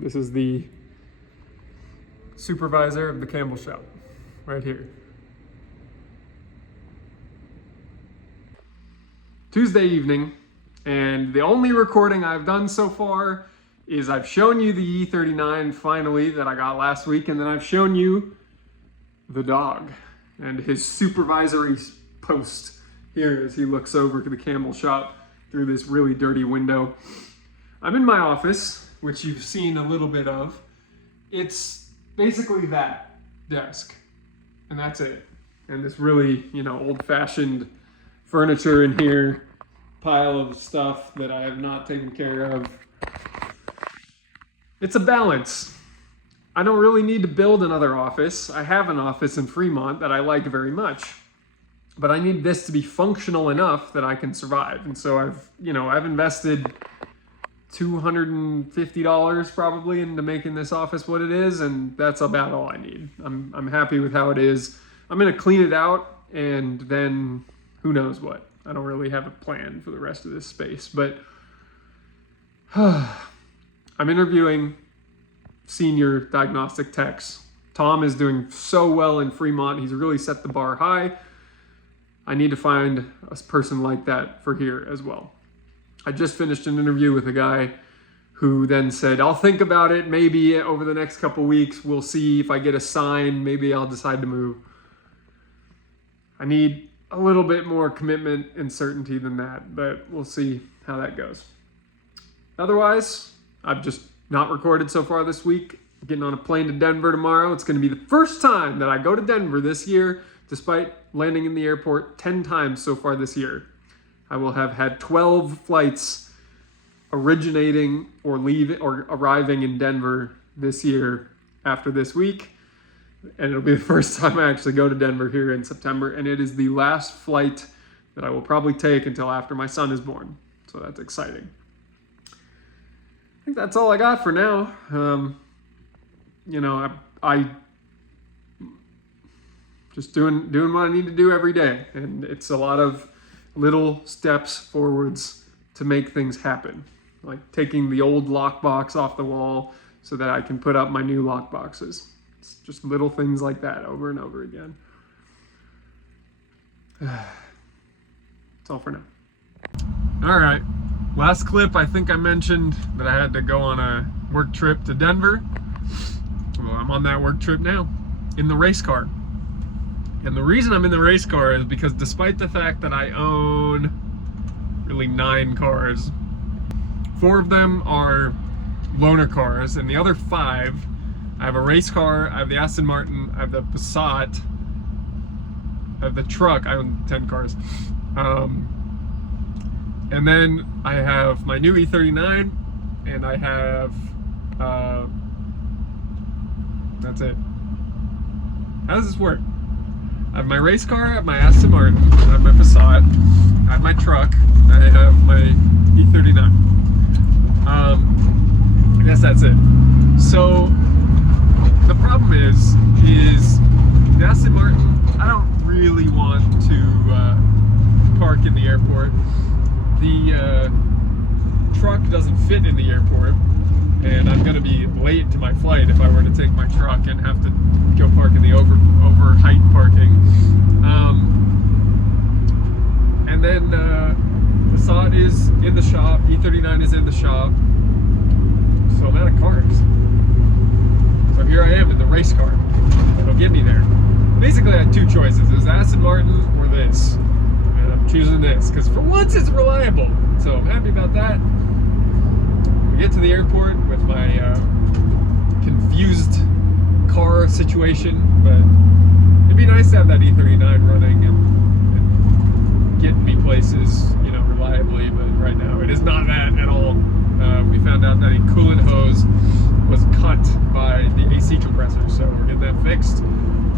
This is the supervisor of the Campbell shop, right here. Tuesday evening, and the only recording I've done so far is I've shown you the E39 finally that I got last week, and then I've shown you the dog and his supervisory post here as he looks over to the Campbell shop through this really dirty window. I'm in my office, which you've seen a little bit of. It's basically that desk, and that's it. And this really, old-fashioned furniture in here, pile of stuff that I have not taken care of. It's a balance. I don't really need to build another office. I have an office in Fremont that I like very much, but I need this to be functional enough that I can survive. And so I've invested $250 probably into making this office what it is, and that's about all I need. I'm happy with how it is. I'm gonna clean it out, and then who knows what. I don't really have a plan for the rest of this space, but I'm interviewing senior diagnostic techs. Tom is doing so well in Fremont. He's really set the bar high. I need to find a person like that for here as well. I just finished an interview with a guy who then said, I'll think about it. Maybe over the next couple weeks, we'll see if I get a sign. Maybe I'll decide to move. I need a little bit more commitment and certainty than that, but we'll see how that goes. Otherwise, I've just not recorded so far this week. I'm getting on a plane to Denver tomorrow. It's going to be the first time that I go to Denver this year, despite landing in the airport 10 times so far this year. I will have had 12 flights originating or arriving in Denver this year after this week. And it'll be the first time I actually go to Denver here in September. And it is the last flight that I will probably take until after my son is born. So that's exciting. I think that's all I got for now. I just doing what I need to do every day. And it's a lot of little steps forwards to make things happen. Like taking the old lockbox off the wall so that I can put up my new lockboxes. It's just little things like that over and over again. That's all for now. All right. Last clip, I think I mentioned that I had to go on a work trip to Denver. Well, I'm on that work trip now in the race car. And the reason I'm in the race car is because despite the fact that I own really 9 cars, 4 of them are loaner cars, and the other 5, I have a race car, I have the Aston Martin, I have the Passat, I have the truck, I own 10 cars. And then I have my new E39, and I have, that's it. How does this work? I have my race car, I have my Aston Martin, I have my Passat, I have my truck, I have my E39. I guess that's it. So the problem is the Aston Martin, I don't really want to park in the airport. The truck doesn't fit in the airport, and I'm gonna be late to my flight if I were to take my truck and have to go park in the over height parking. And then Passat is in the shop, E39 is in the shop, so I'm out of cars. So here I am in the race car. It'll get me there. Basically, I had 2 choices. There's Aston Martin or this. And I'm choosing this, because for once it's reliable. So I'm happy about that. We get to the airport with my confused car situation, but it'd be nice to have that E39 running and get me places, reliably, but right now it is not that at all. We found out that a coolant hose was cut by the AC compressor, so we're getting that fixed.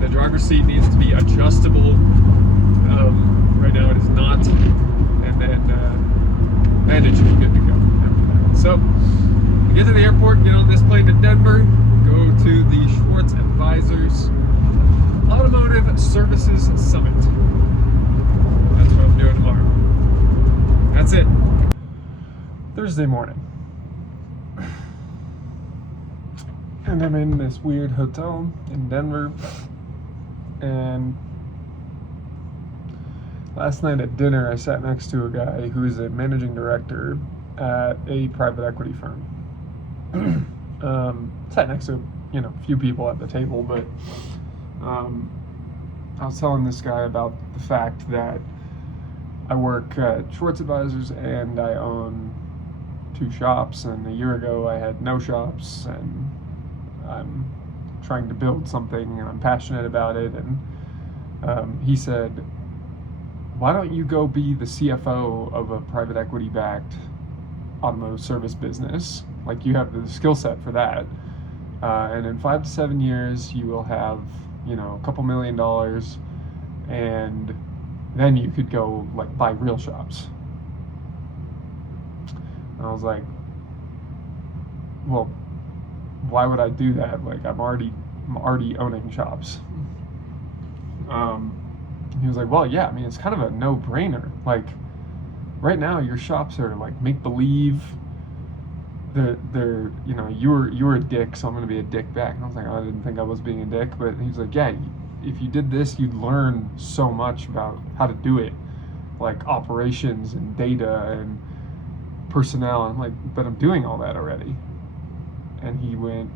The driver's seat needs to be adjustable. Right now it is not, and then it should be good to go after that. So we get to the airport, get on this plane to Denver, go to the Schwartz Advisors Automotive Services Summit. That's what I'm doing tomorrow. That's it. Thursday morning. And I'm in this weird hotel in Denver. And last night at dinner, I sat next to a guy who's a managing director at a private equity firm. Sat next to, a few people at the table, but I was telling this guy about the fact that I work at Schwartz Advisors and I own 2 shops, and a year ago I had no shops, and I'm trying to build something and I'm passionate about it. And he said, why don't you go be the CFO of a private equity backed automotive service business? Like, you have the skill set for that. And in 5 to 7 years, you will have, a couple $1 million, and then you could go like buy real shops. And I was like, well, why would I do that? Like, I'm already owning shops. He was like, well, yeah, I mean, it's kind of a no-brainer. Like, right now your shops are like make-believe. They're you were a dick, so I'm gonna be a dick back. And I was like, oh, I didn't think I was being a dick, but he was like, yeah, if you did this, you'd learn so much about how to do it, like operations and data and personnel. And I'm like, but I'm doing all that already. And he went,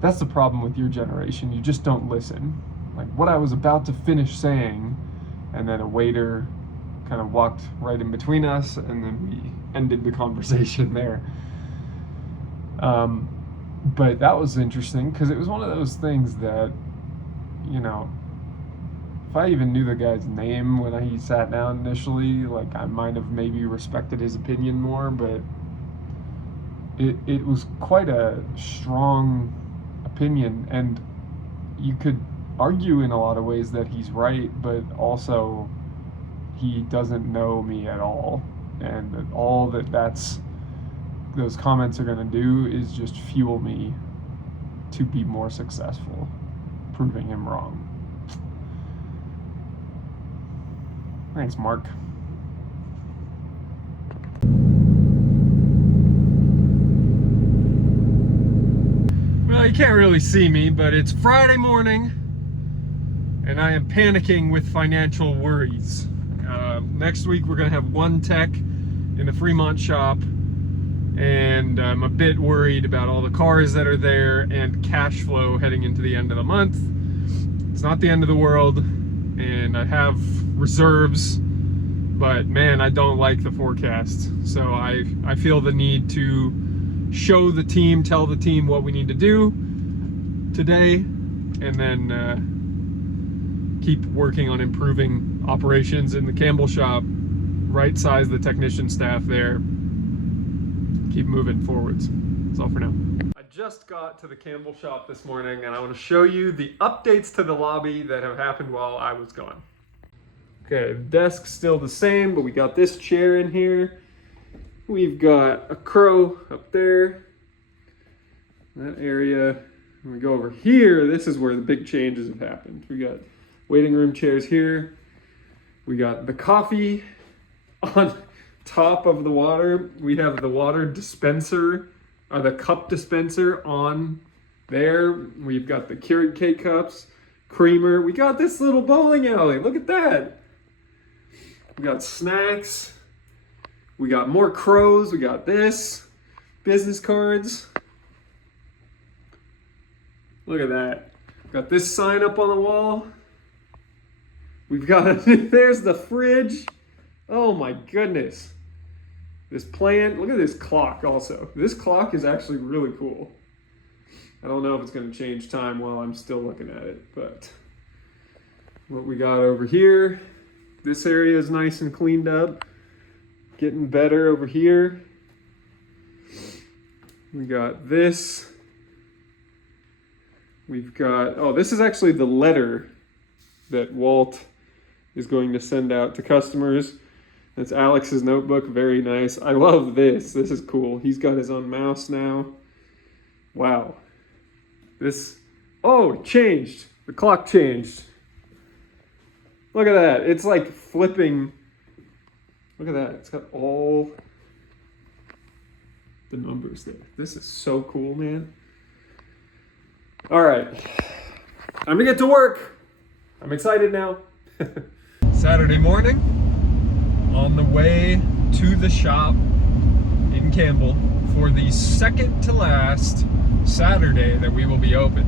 that's the problem with your generation. You just don't listen. Like, what I was about to finish saying, and then a waiter kind of walked right in between us, and then we ended the conversation there. But that was interesting because it was one of those things that, if I even knew the guy's name when he sat down initially, like, I might have maybe respected his opinion more, but it was quite a strong opinion, and you could argue in a lot of ways that he's right, but also he doesn't know me at all, and all those comments are going to do is just fuel me to be more successful, proving him wrong. Thanks, Mark. Well, you can't really see me, but it's Friday morning, and I am panicking with financial worries. Next week we're going to have one tech in the Fremont shop, and I'm a bit worried about all the cars that are there and cash flow heading into the end of the month. It's not the end of the world, and I have reserves, but man, I don't like the forecast. So I feel the need to tell the team what we need to do today, and then keep working on improving operations in the Campbell shop, right size the technician staff there, keep moving forwards. That's all for now. I just got to the Campbell shop this morning, and I want to show you the updates to the lobby that have happened while I was gone. Okay, the desk's still the same, but we got this chair in here. We've got a crow up there, that area. When we go over here, this is where the big changes have happened. We got waiting room chairs here. We got the coffee on top of the water. We have the water dispenser, or the cup dispenser on there. We've got the Keurig K-cups, creamer. We got this little bowling alley. Look at that. We got snacks. We got more crows. We got this. Business cards. Look at that. Got this sign up on the wall. We've got, there's the fridge. Oh my goodness. This plant, look at this clock also. This clock is actually really cool. I don't know if it's going to change time while I'm still looking at it, but what we got over here, this area is nice and cleaned up. Getting better over here. We got this. We've got, oh, this is actually the letter that Walt is going to send out to customers. That's Alex's notebook, very nice. I love this, this is cool. He's got his own mouse now. Wow. Oh, it changed. The clock changed. Look at that, it's like flipping. Look at that, it's got all the numbers there. This is so cool, man. All right, time to get to work. I'm excited now. Saturday morning, on the way to the shop in Campbell for the second to last Saturday that we will be open.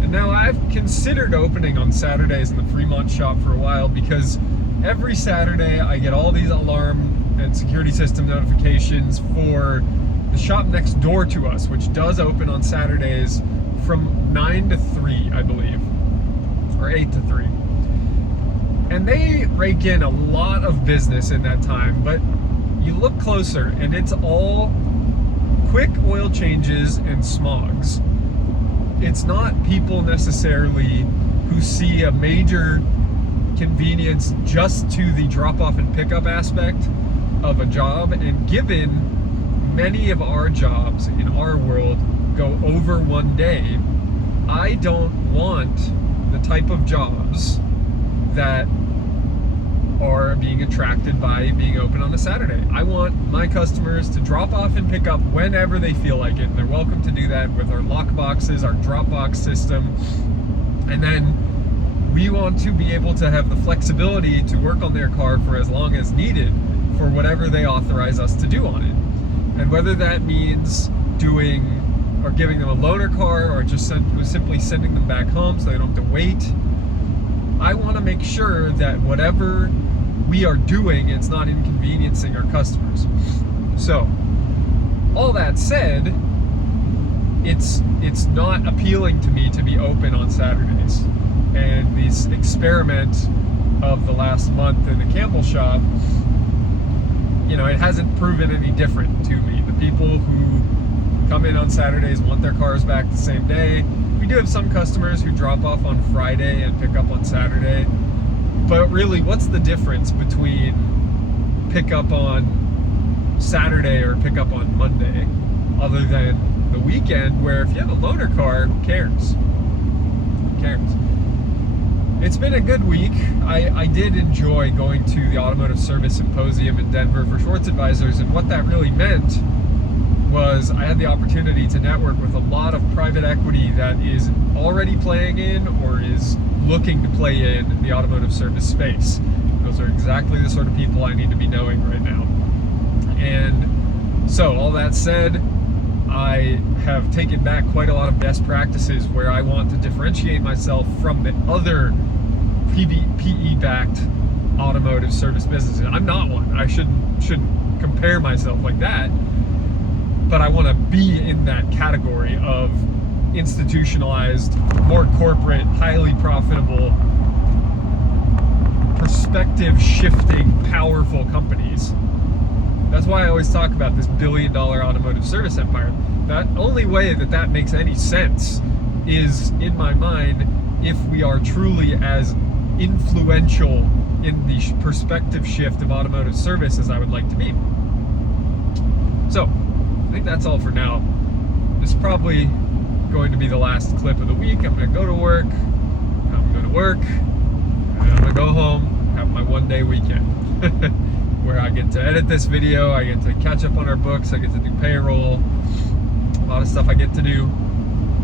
And now I've considered opening on Saturdays in the Fremont shop for a while because every Saturday I get all these alarm and security system notifications for the shop next door to us, which does open on Saturdays from 9 to 3, I believe, or 8 to 3. And they rake in a lot of business in that time, but you look closer and it's all quick oil changes and smogs. It's not people necessarily who see a major convenience just to the drop-off and pickup aspect of a job, and given many of our jobs in our world go over one day, I don't want the type of jobs that are being attracted by being open on a Saturday. I want my customers to drop off and pick up whenever they feel like it. They're welcome to do that with our lock boxes, our drop box system, and then we want to be able to have the flexibility to work on their car for as long as needed for whatever they authorize us to do on it. And whether that means doing or giving them a loaner car or just simply sending them back home so they don't have to wait, I want to make sure that whatever we are doing, it's not inconveniencing our customers. So, all that said, it's not appealing to me to be open on Saturdays. And this experiment of the last month in the Campbell shop, you know, it hasn't proven any different to me. The people who come in on Saturdays want their cars back the same day. We do have some customers who drop off on Friday and pick up on Saturday. But really, what's the difference between pick up on Saturday or pick up on Monday, other than the weekend where if you have a loaner car, who cares? Who cares? It's been a good week. I did enjoy going to the Automotive Service Symposium in Denver for Schwartz Advisors, and what that really meant was I had the opportunity to network with a lot of private equity that is already playing in or is looking to play in the automotive service space. Those are exactly the sort of people I need to be knowing right now. And so, all that said, I have taken back quite a lot of best practices where I want to differentiate myself from the other PE-backed automotive service businesses. I'm not one. I shouldn't compare myself like that. But I want to be in that category of institutionalized, more corporate, highly profitable, perspective-shifting, powerful companies. That's why I always talk about this billion-dollar automotive service empire. The only way that that makes any sense is, in my mind, if we are truly as influential in the perspective shift of automotive service as I would like to be. So, I think that's all for now. This is probably going to be the last clip of the week. I'm going to go to work, I'm going to work, and I'm going to go home, have my one-day weekend where I get to edit this video, I get to catch up on our books, I get to do payroll, a lot of stuff I get to do,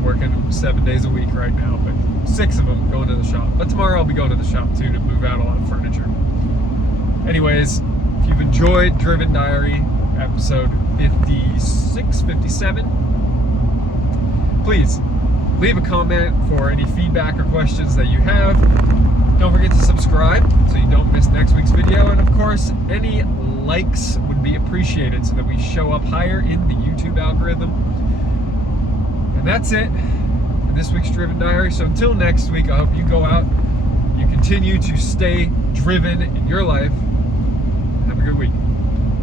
working 7 days a week right now, but 6 of them going to the shop. But tomorrow I'll be going to the shop too to move out a lot of furniture. Anyways, if you've enjoyed Driven Diary, episode 56, 57, please leave a comment for any feedback or questions that you have. Don't forget to subscribe so you don't miss next week's video, and of course any likes would be appreciated so that we show up higher in the YouTube algorithm. And that's it for this week's Driven Diary. So until next week, I hope you go out, you continue to stay driven in your life. Have a good week.